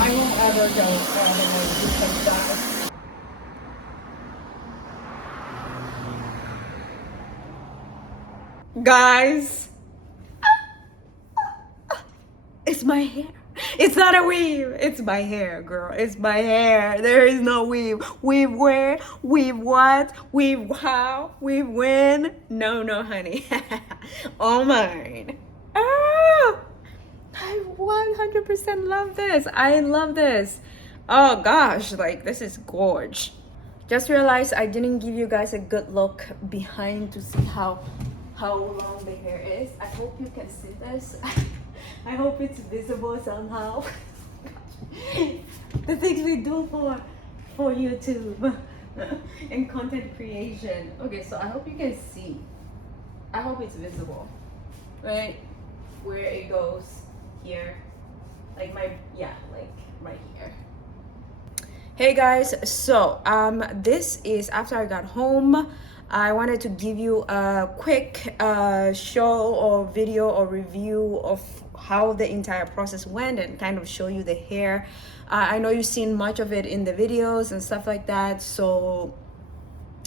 I won't ever go otherwise because that. Guys, it's my hair. It's not a weave. It's my hair, girl. It's my hair. There is no weave. Weave where? Weave what? Weave how? Weave when? No, no, honey. All mine. Ah, I 100% love this. I love this. Oh gosh, like this is gorge. Just realized I didn't give you guys a good look behind to see how long the hair is. I hope you can see this. I hope it's visible somehow. The things we do for YouTube and content creation. Okay, so I hope you can see. I hope it's visible, right? Where it goes here, like like right here. Hey guys, so this is after I got home. I wanted to give you a quick show or video or review of how the entire process went and kind of show you the hair. I know you've seen much of it in the videos and stuff like that, so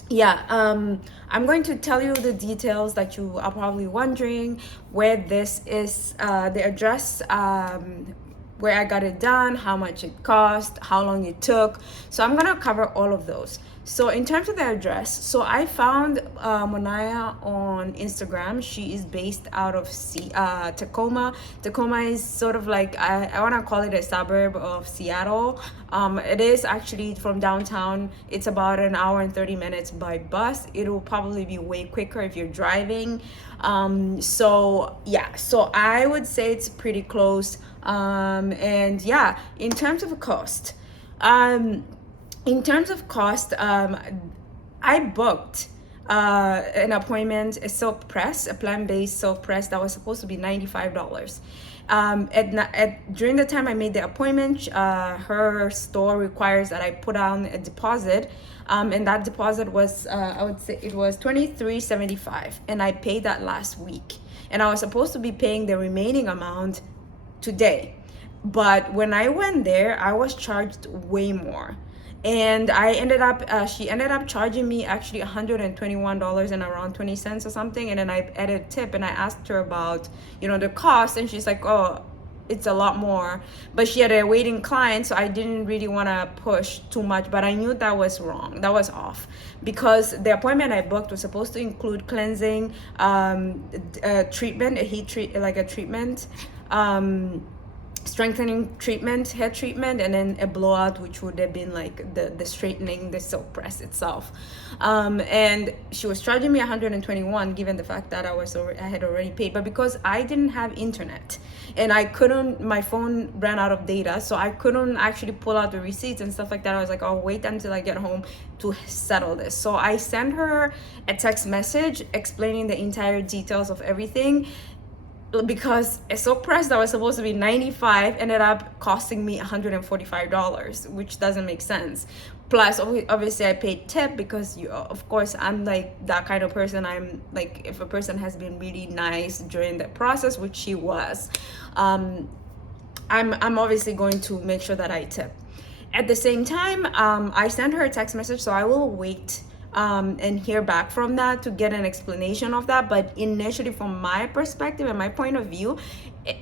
yeah, I'm going to tell you the details that you are probably wondering, where this is, the address, where I got it done, how much it cost, how long it took. So I'm gonna cover all of those. So in terms of the address, so I found Monaya on Instagram. She is based out of Tacoma. Tacoma is sort of like, I want to call it a suburb of Seattle. It is actually from downtown. It's about an hour and 30 minutes by bus. It will probably be way quicker if you're driving. So yeah, so I would say it's pretty close. And yeah, in terms of cost, I booked an appointment, a silk press, a plant-based silk press that was supposed to be $95. During the time I made the appointment, her store requires that I put down a deposit, and that deposit was, I would say it was $23.75, and I paid that last week, and I was supposed to be paying the remaining amount today. But when I went there, I was charged way more, and she ended up charging me actually $121 and around 20 cents or something. And then I added a tip, and I asked her about the cost, and she's like, oh, it's a lot more. But she had a waiting client, so I didn't really want to push too much, but I knew that was wrong, that was off, because the appointment I booked was supposed to include cleansing, treatment, a treatment, strengthening treatment, hair treatment, and then a blowout, which would have been like the straightening, the silk press itself. And she was charging me 121, given the fact that I had already paid. But because I didn't have internet and my phone ran out of data, so I couldn't actually pull out the receipts and stuff like that. I was like, I'll wait until I get home to settle this. So I sent her a text message explaining the entire details of everything, because a silk press that was supposed to be $95 ended up costing me $145, which doesn't make sense. Plus, obviously, I paid tip because, of course, I'm like that kind of person. I'm like, if a person has been really nice during the process, which she was, I'm obviously going to make sure that I tip. At the same time, I sent her a text message, so I will wait and hear back from that to get an explanation of that. But initially, from my perspective and my point of view,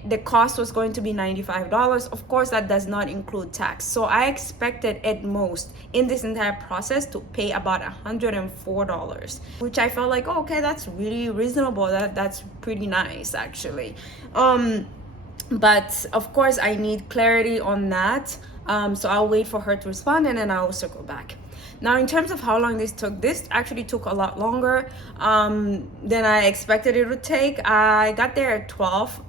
the cost was going to be $95. Of course, that does not include tax. So I expected at most in this entire process to pay about $104, which I felt like, oh, okay, that's really reasonable. That's pretty nice, actually. But of course, I need clarity on that. So I'll wait for her to respond, and then I'll circle back. Now, in terms of how long this actually took a lot longer than I expected it would take. I got there at 12.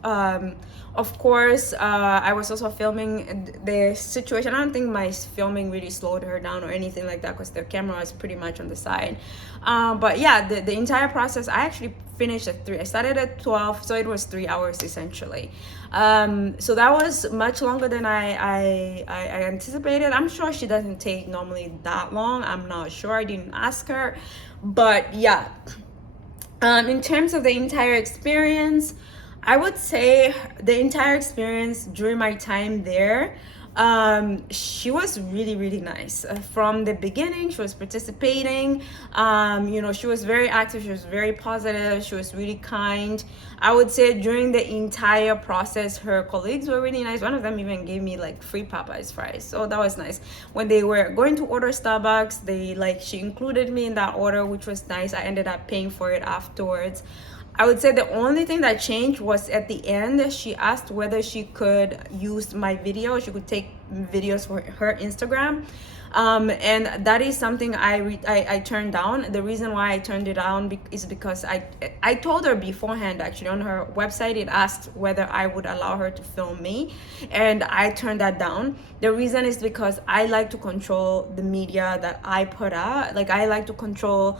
Of course, I was also filming the situation. I don't think my filming really slowed her down or anything like that, because the camera was pretty much on the side. But yeah, the entire process, I actually finished at 3. I started at 12, so it was 3 hours essentially. So that was much longer than I anticipated. I'm sure she doesn't take normally that long. I'm not sure. I didn't ask her. But yeah, in terms of the entire experience, I would say the entire experience during my time there, She was really nice from the beginning. She was participating. She was very active, she was very positive, she was really kind. I would say during the entire process her colleagues were really nice. One of them even gave me like free Popeyes fries, so that was nice. When they were going to order Starbucks, she included me in that order, which was nice. I ended up paying for it afterwards. I would say the only thing that changed was at the end, she asked whether she could use my video, she could take videos for her Instagram. And that is something I turned down. The reason why I turned it down is because I told her beforehand, actually on her website it asked whether I would allow her to film me, and I turned that down. The reason is because I like to control the media that I put out. Like I like to control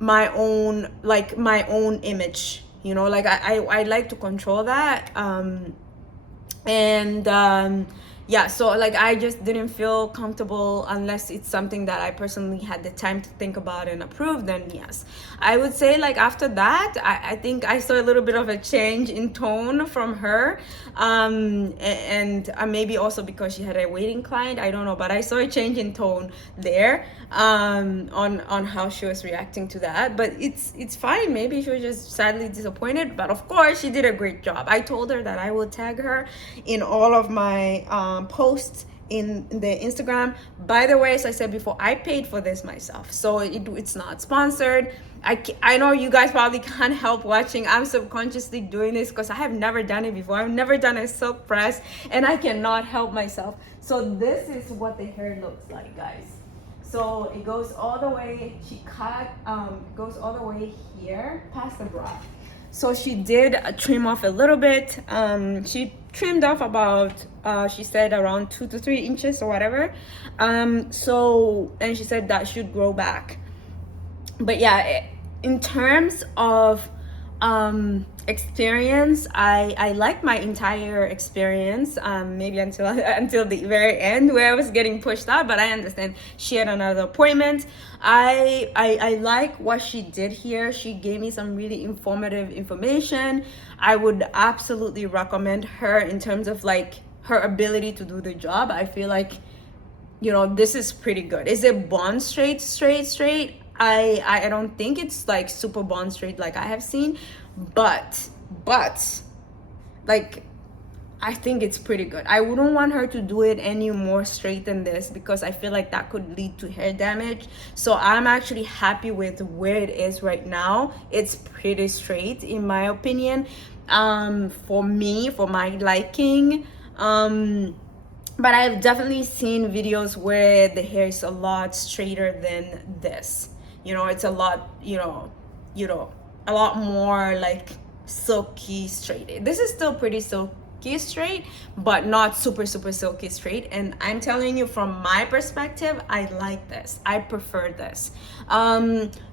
my own image, like I like to control that. Yeah, so like I just didn't feel comfortable unless it's something that I personally had the time to think about and approve. Then yes, I would say like after that I think I saw a little bit of a change in tone from her. And maybe also because she had a waiting client, I don't know, but I saw a change in tone there, on how she was reacting to that. But it's fine, maybe she was just sadly disappointed, but of course she did a great job. I told her that I will tag her in all of my posts in the Instagram. By the way, as I said before, I paid for this myself, so it's not sponsored. I know you guys probably can't help watching. I'm subconsciously doing this because I have never done it before. I've never done a silk press and I cannot help myself. So this is what the hair looks like, guys. So it goes all the way, she cut, goes all the way here past the bra. So she did trim off a little bit. She trimmed off about, she said around 2 to 3 inches or whatever. And she said that should grow back. But yeah, in terms of experience, I like my entire experience, maybe until the very end where I was getting pushed out, but I understand she had another appointment. I like what she did here. She gave me some really informative information. I would absolutely recommend her in terms of like her ability to do the job. I feel like, this is pretty good. Is it bond straight? I don't think it's like super bond straight like I have seen, but like I think it's pretty good. I wouldn't want her to do it any more straight than this because I feel like that could lead to hair damage. So I'm actually happy with where it is right now. It's pretty straight in my opinion, for me, for my liking. But I've definitely seen videos where the hair is a lot straighter than this. It's a lot, a lot more like silky straight. This is still pretty silky straight, but not super silky straight. And I'm telling you, from my perspective, I like this. I prefer this.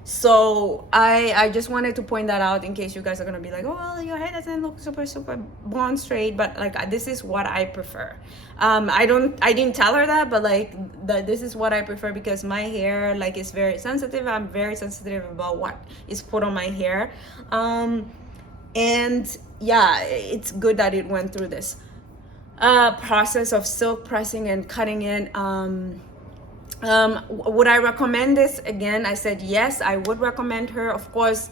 So I just wanted to point that out in case you guys are gonna be like, oh well, your hair doesn't look super blonde straight, but like this is what I prefer. I didn't tell her that, but like this is what I prefer because my hair like is very sensitive. I'm very sensitive about what is put on my hair. And yeah, it's good that it went through this process of silk pressing and cutting it. Would I recommend this again? I said yes, I would recommend her, of course,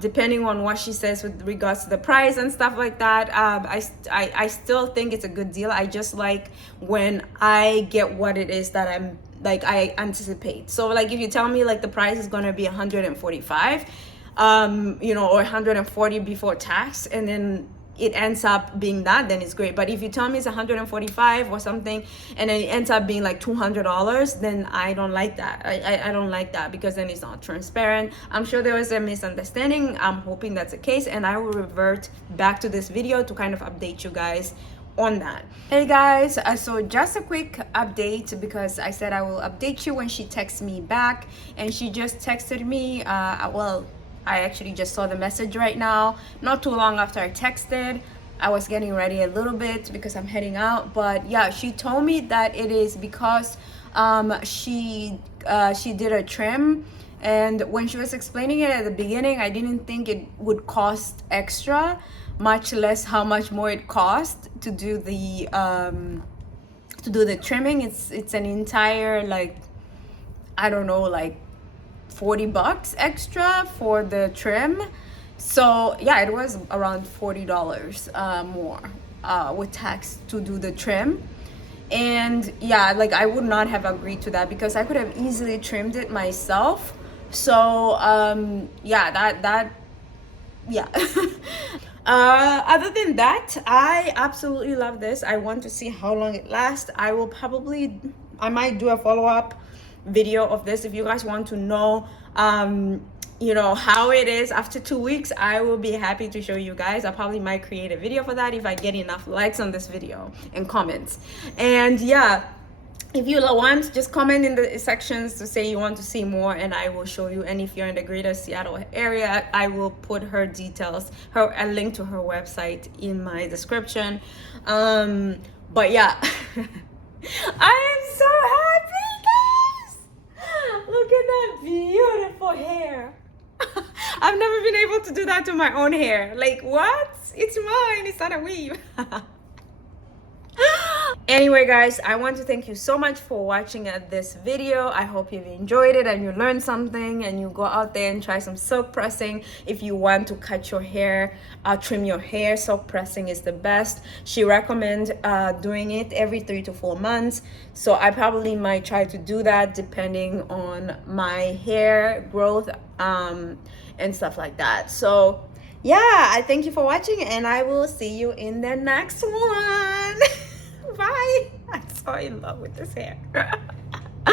depending on what she says with regards to the price and stuff like that. I still think it's a good deal. I just like when I get what it is that I anticipate. So like if you tell me like the price is gonna be 145, or 140 before tax, and then it ends up being that, then it's great. But if you tell me it's 145 or something and then it ends up being like $200, then I don't like that. I don't like that because then it's not transparent. I'm sure there was a misunderstanding. I'm hoping that's the case, and I will revert back to this video to kind of update you guys on that. Hey guys, so just a quick update because I said I will update you when she texts me back, and she just texted me, well, I actually just saw the message right now, not too long after I texted. I was getting ready a little bit because I'm heading out, but yeah, she told me that it is because she did a trim, and when she was explaining it at the beginning, I didn't think it would cost extra, much less how much more it costs to do the trimming. It's an entire, like, I don't know, like $40 extra for the trim. So yeah, it was around $40 more with tax to do the trim. And yeah, like I would not have agreed to that because I could have easily trimmed it myself. So yeah, that yeah. Other than that, I absolutely love this. I want to see how long it lasts. I might do a follow-up video of this. If you guys want to know you know, how it is after 2 weeks, I will be happy to show you guys. I probably might create a video for that if I get enough likes on this video and comments. And yeah, if you want, just comment in the sections to say you want to see more, and I will show you. And if you're in the greater Seattle area, I will put her details, a link to her website in my description. But yeah, I am so happy, guys. Look at that beautiful hair. I've never been able to do that to my own hair. Like, what? It's mine. It's not a weave. Anyway, guys, I want to thank you so much for watching this video. I hope you've enjoyed it and you learned something, and you go out there and try some silk pressing. If you want to cut your hair, trim your hair, silk pressing is the best. She recommends doing it every 3 to 4 months. So I probably might try to do that depending on my hair growth and stuff like that. So yeah, I thank you for watching, and I will see you in the next one. Bye. I'm so in love with this hair.